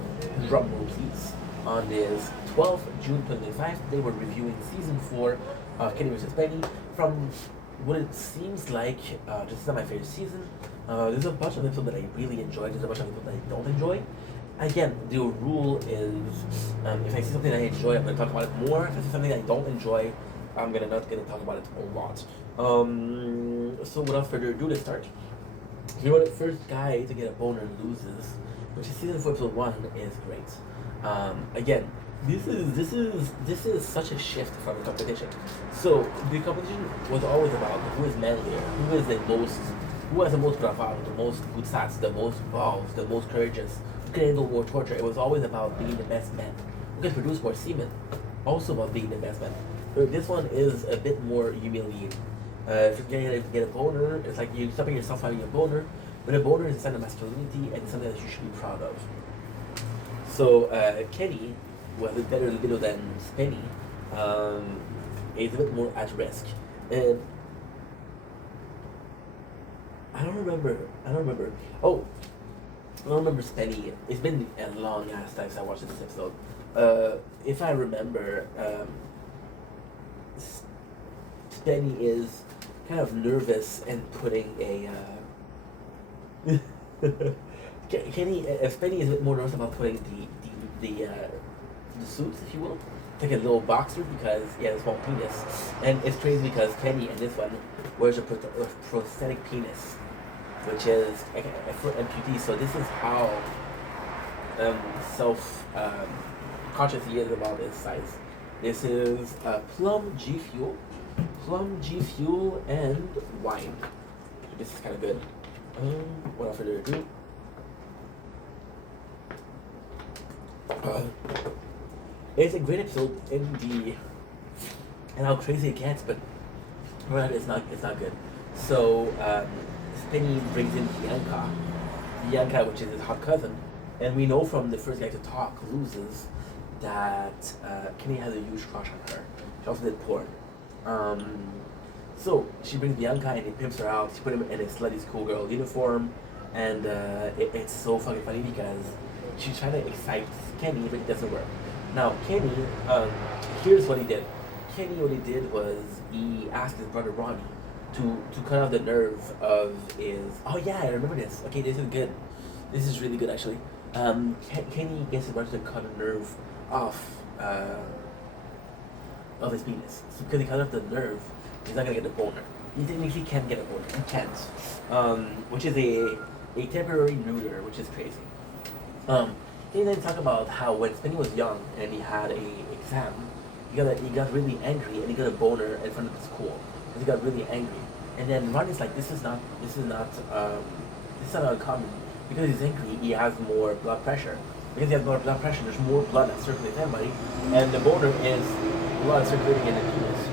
drum roll please, on this 12th June 2025. Today we're reviewing season 4 of Kenny vs. Penny. From what it seems like, this is not my favorite season. There's a bunch of episodes that I really enjoy, there's a bunch of episodes that I don't enjoy. Again, the rule is, if I see something I enjoy, I'm going to talk about it more. If I see something I don't enjoy, I'm not gonna talk about it a lot. So without further ado, let's start. You know, the first guy to get a boner loses, which is season 4 episode 1, is great. Again, this is such a shift from the competition. So the competition was always about who is manlier, who has the most bravado, the most good stats, the most balls, the most courageous, who can handle more torture. It was always about being the best man, who can produce more semen, also about being the best man. This one is a bit more humiliating. If you're going to get a boner, it's like you're stopping yourself having a boner, but a boner is a sign of masculinity and something that you should be proud of. So Kenny was a better libido than Penny, is a bit more at risk. And I don't remember. Oh, I don't remember Penny. It's been a long ass time since I watched this episode. If I remember, Penny is kind of nervous and putting a Penny is a bit more nervous about putting the suits, if you will, like a little boxer, because he has a small penis. And it's crazy because Penny in this one wears a prosthetic penis, which is for amputees. So this is how self conscious he is about his size. This is Plum G Fuel and wine. This is kind of good. Without further ado, it's a great episode and how crazy it gets, but it's not good. So Penny brings in Bianca, which is his hot cousin, and we know from the first guy to talk loses that Kenny has a huge crush on her. She also did porn. So she brings Bianca and he pimps her out. She put him in a slutty schoolgirl uniform, and it's so fucking funny because she's trying to excite Kenny, but it doesn't work. Now Kenny, here's what he did. Kenny, what he did was he asked his brother Ronnie to cut off the nerve of his. Oh yeah, I remember this. Okay, this is good. This is really good actually. Kenny gets his brother to cut a nerve off of his penis. So because he cut off the nerve, he's not gonna get a boner. He technically can't get a boner. He can't. Which is a temporary neuter, which is crazy. He then talk about how when Penny was young and he had a exam, he got really angry and he got a boner in front of the school. He got really angry, and then Ronnie's like, this is not uncommon. Because he's angry, he has more blood pressure. Because he has more blood pressure, there's more blood that circulates in everybody, and the boner is blood circulating in the penis.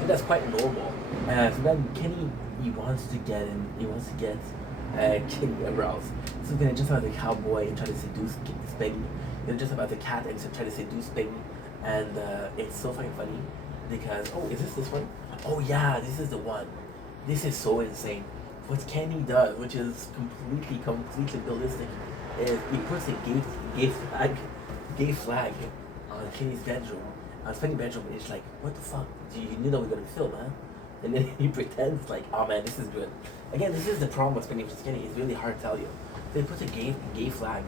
And that's quite normal. So then Kenny, he wants to get Kenny eyebrows. So he's gonna just about the cowboy and try to seduce Penny. He's just about the cat and try to seduce Penny. And it's so fucking funny because, oh, is this one? Oh yeah, this is the one. This is so insane. What Kenny does, which is completely ballistic, is he puts a gay flag on Kenny's bedroom, on Penny's bedroom, and it's like, what the fuck? You knew that we were gonna film, huh? and then he pretends like, oh man, this is good. Again, this is the problem with Penny versus Kenny. It's really hard to tell you. They put a gay flag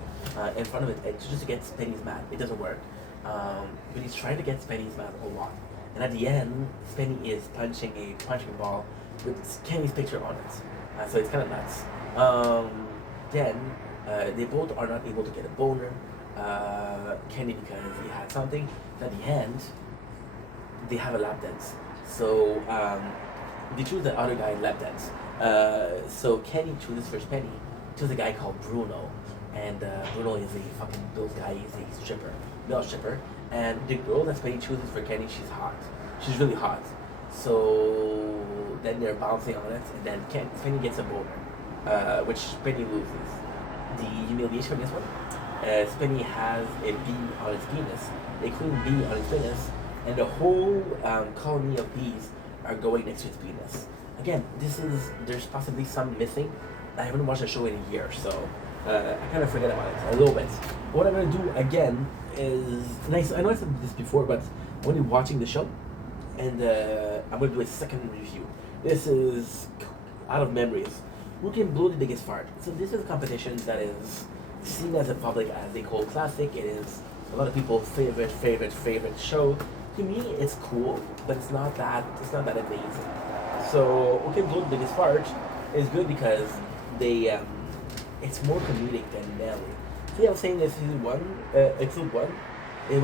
in front of it just to get Penny's mad. It doesn't work. But he's trying to get Penny's mad a lot. And at the end, Penny is punching a punching ball with Kenny's picture on it. So it's kind of nuts. Then they both are not able to get a boner. Kenny because he had something. At the end, they have a lap dance. So they choose the other guy lap dance. So Kenny chooses first Penny. Chooses a guy called Bruno, and Bruno is a fucking those guy. He's a stripper, male stripper. And the girl that Penny chooses for Kenny, she's hot. She's really hot. So then they're bouncing on it, and then Penny gets a boner, which Penny loses. The humiliation of this one. Penny has a bee on his penis, a queen bee on his penis, and the whole colony of bees are going next to his penis. Again, there's possibly some missing. I haven't watched the show in a year, so I kind of forget about it a little bit. What I'm going to do again is, nice. I know I said this before, but I'm going to be watching the show, and I'm going to do a second review. This is out of memories. Who can blow the biggest fart? So this is a competition that is seen as a public as a cult classic. It is a lot of people's favorite show. To me, it's cool, but it's not that amazing. So who can blow the biggest fart is good because they it's more comedic than Nelly. So I was saying that episode one, it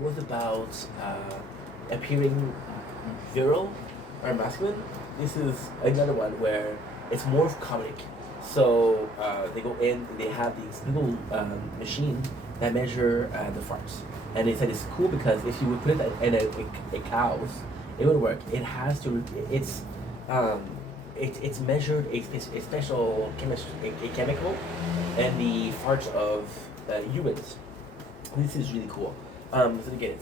was about appearing virile or masculine. This is another one where it's more comedic. So they go in, they have these little machine that measure the farts, and they said it's cool because if you would put it in a cow's, it would work. It has to. It's measured a special chemical, and the farts of humans. This is really cool. So again,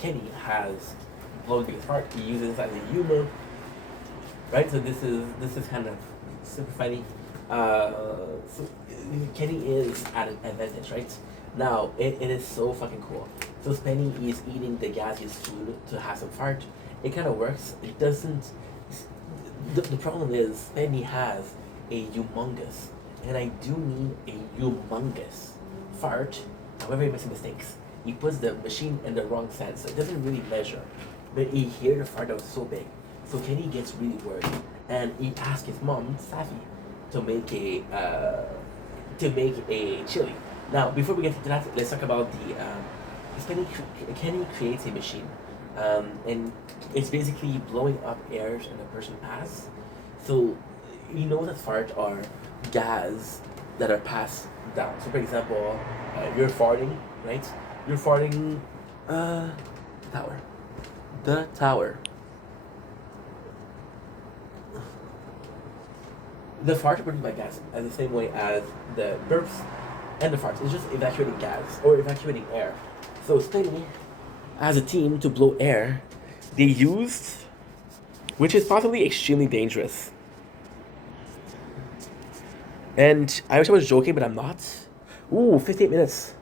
Kenny has blown the fart. He uses it as a humor, right? So this is kind of super funny. So Kenny is at an advantage, right? Now it is so fucking cool. So Penny is eating the gaseous food to have some fart. It kind of works. It doesn't. The problem is Penny has a humongous, and I do need a humongous fart. However, he makes mistakes. He puts the machine in the wrong sense, so it doesn't really measure. But he hears the fart that was so big. So Kenny gets really worried, and he asks his mom, Safi, to make a chili. Now, before we get into that, let's talk about Kenny creates a machine, and it's basically blowing up airs in a person's ass. So you know that farts are gas that are passed down. So for example, you're farting, right? You're farting, tower. The tower. The farts are produced by gas in the same way as the burps and the farts. It's just evacuating gas or evacuating air. So Spenny, as a team to blow air, they used, which is possibly extremely dangerous. And I wish I was joking, but I'm not. Ooh, 58 minutes.